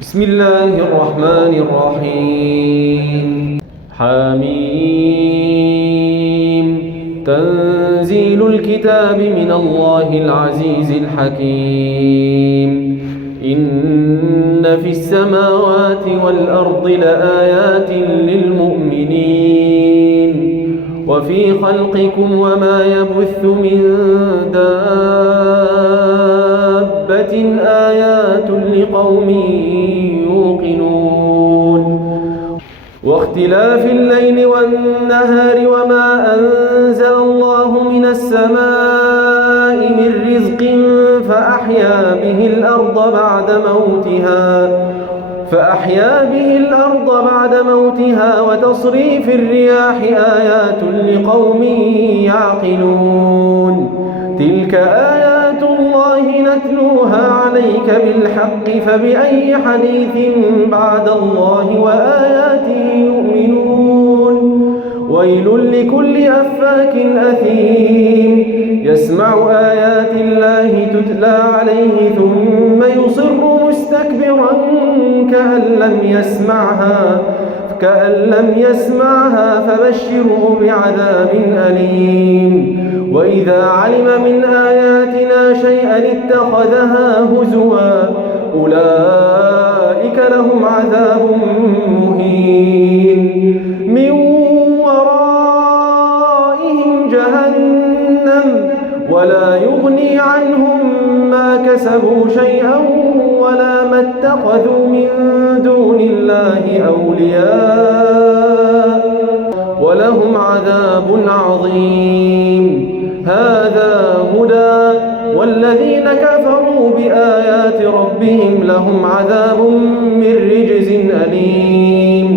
بسم الله الرحمن الرحيم. حميم. تنزيل الكتاب من الله العزيز الحكيم. إن في السماوات والأرض لآيات للمؤمنين وفي خلقكم وما يبث من دابة آيات لقوم يوقنون. واختلاف الليل والنهار وما أنزل الله من السماء من رزق فأحيا به الأرض بعد موتها وتصريف الرياح آيات لقوم يعقلون. تلك آيات الله نتلوها عليك بالحق فبأي حديث بعد الله وآياته يؤمنون. ويل لكل أفاك أثيم يسمع آيات الله تتلى عليه ثم يصر مستكبرا كأن لم يسمعها فبشره بعذاب أليم. وإذا علم من آياتنا شيئا اتخذها هزوا أولئك لهم عذاب مهين من ورائهم جهنم ولا يغني عنهم ما كسبوا شيئا ولا ما اتخذوا من دون الله أولياء ولهم عذاب عظيم. هذا هدى والذين كفروا بآيات ربهم لهم عذاب من رجز أليم.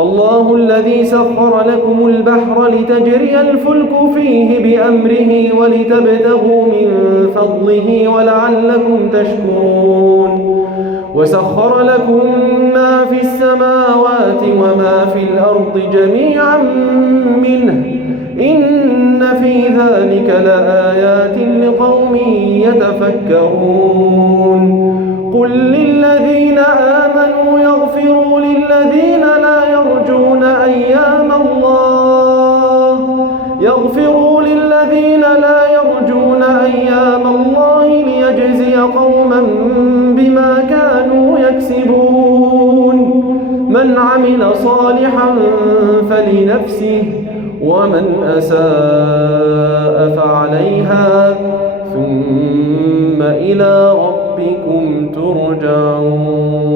الله الذي سخر لكم البحر لتجري الفلك فيه بأمره ولتبتغوا من فضله ولعلكم تشكرون. وسخر لكم ما في السماوات وما في الأرض جميعا منه إن في ذلك لآيات لقوم يتفكرون. قل للذين آمنوا يغفروا للذين لا يرجون أيام الله ليجزي قوما بما كانوا يكسبون. من عمل صالحا فلنفسه ومن أساء فعليها ثم إلى ربكم ترجعون.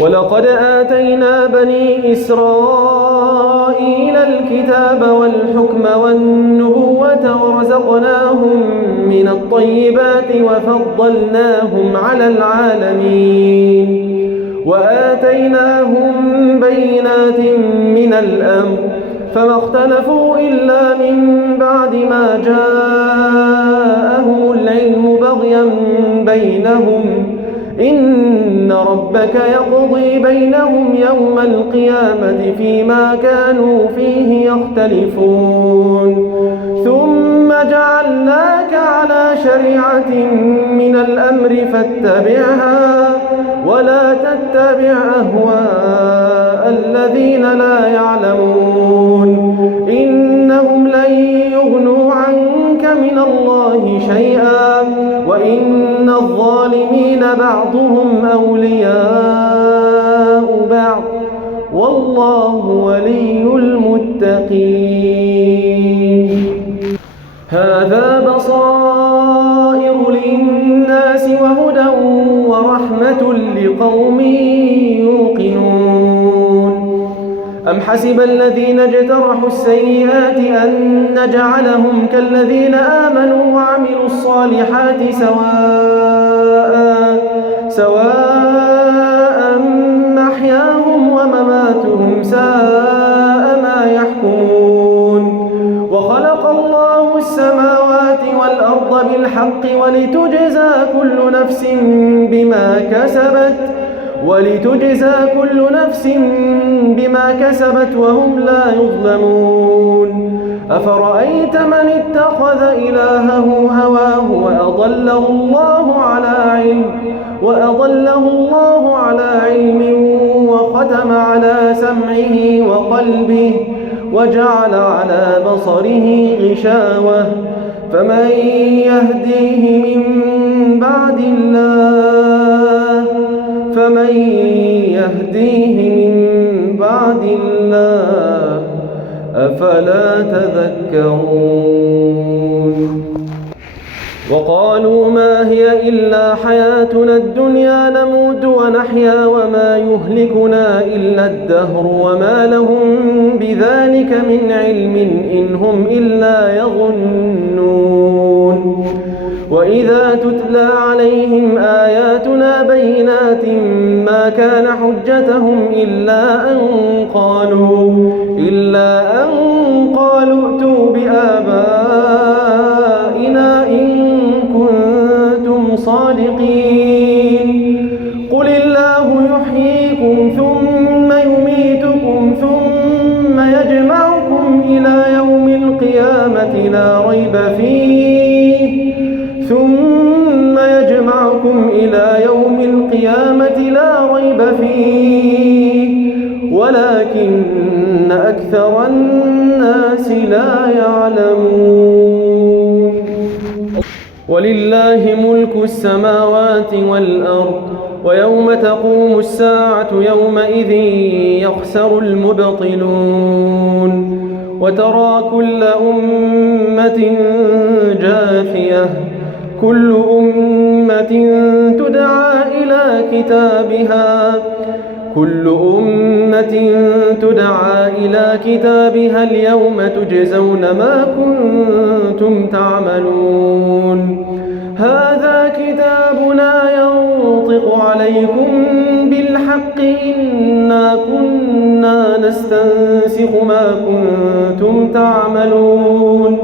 ولقد آتينا بني إسرائيل الكتاب والحكم والنبوة ورزقناهم من الطيبات وفضلناهم على العالمين وآتيناهم بينات من الأمر فما اختلفوا إلا من بعد ما جاءهم العلم بغيا بينهم. إن ربك يقضي بينهم يوم القيامة فيما كانوا فيه يختلفون. ثم جعلناك على شريعة من الأمر فاتبعها ولا تتبع أهواء الذين لا يعلمون. إنهم لن يغنوا عنك من الله شيئا وإن الظالمين بعضهم أولياء بعض والله ولي المتقين. هذا بصائر للناس وهدى ورحمة لقوم يوقنون. أم حسب الذين اجترحوا السيئات أن نجعلهم كالذين آمنوا وعملوا الصالحات سواء محياهم ومماتهم ساء ما يحكمون. وخلق الله السماوات والأرض بالحق ولتجزى كل نفس بما كسبت وهم لا يظلمون. أفرأيت من اتخذ إلهه هواه وأضله الله على علم وأضله الله على علم وختم على سمعه وقلبه وجعل على بصره غشاوة فمن يهديه من بعد الله أفلا تذكرون وقالوا ما هي إلا حياتنا الدنيا نموت ونحيا وما يهلكنا إلا الدهر وما لهم بذلك من علم إن هم إلا يظنون وإذا تتلى عليهم آياتنا بينات ما كان حجتهم إلا أن قالوا ائتوا بآبائنا إن كنتم صادقين قل الله يحييكم ثم يميتكم ثم يجمعكم إلى يوم القيامة لا ريب فيه ولكن أكثر الناس لا يعلمون ولله ملك السماوات والأرض ويوم تقوم الساعة يومئذ يخسر المبطلون وترى كل أمة جاثية كل أمة تدعى إلى كتابها اليوم تجزون ما كنتم تعملون هذا كتابنا ينطق عليكم بالحق إنا كنا نستنسخ ما كنتم تعملون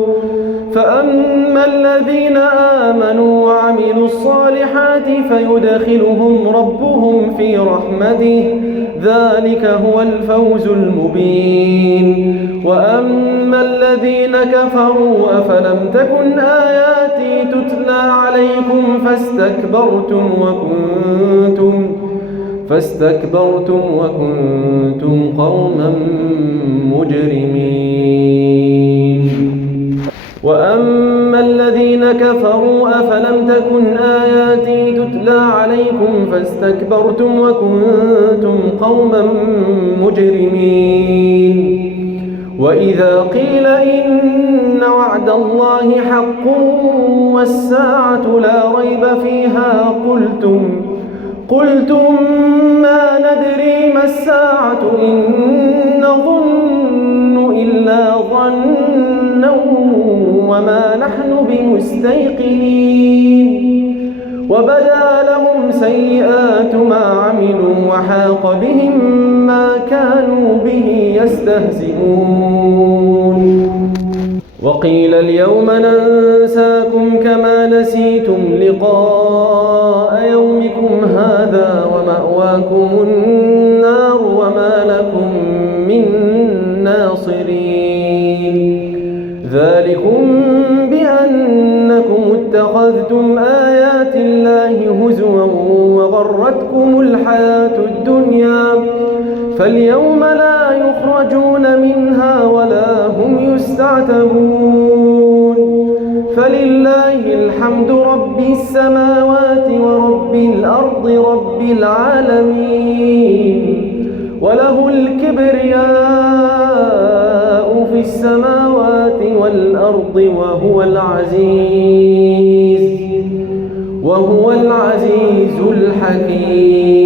فأما الذين آمنوا وعملوا الصالحات فيدخلهم ربهم في رحمته ذلك هو الفوز المبين وأما الذين كفروا أفلم تكن آياتي تتلى عليكم فاستكبرتم وكنتم قوما مجرمين وأما الذين كفروا أفلم تكن آياتي تتلى عليكم فاستكبرتم وكنتم قوما مجرمين وإذا قيل إن وعد الله حق والساعة لا ريب فيها قلتم ما ندري ما الساعة إن نظن إلا ظنا وما نحن بمستيقنين وبدا لهم سيئات ما عملوا وحاق بهم ما كانوا به يستهزئون وقيل اليوم ننساكم كما نسيتم لقاء يومكم هذا ومأواكم النار وما لكم من ناصرين ذلكم بأنكم اتخذتم آيات الله هزوا وغرتكم الحياة الدنيا فاليوم لا يخرجون منها ولا هم يستعتبون فلله الحمد رب السماوات ورب الأرض رب العالمين وله الكبرياء في السماوات والأرض وهو العزيز الحكيم.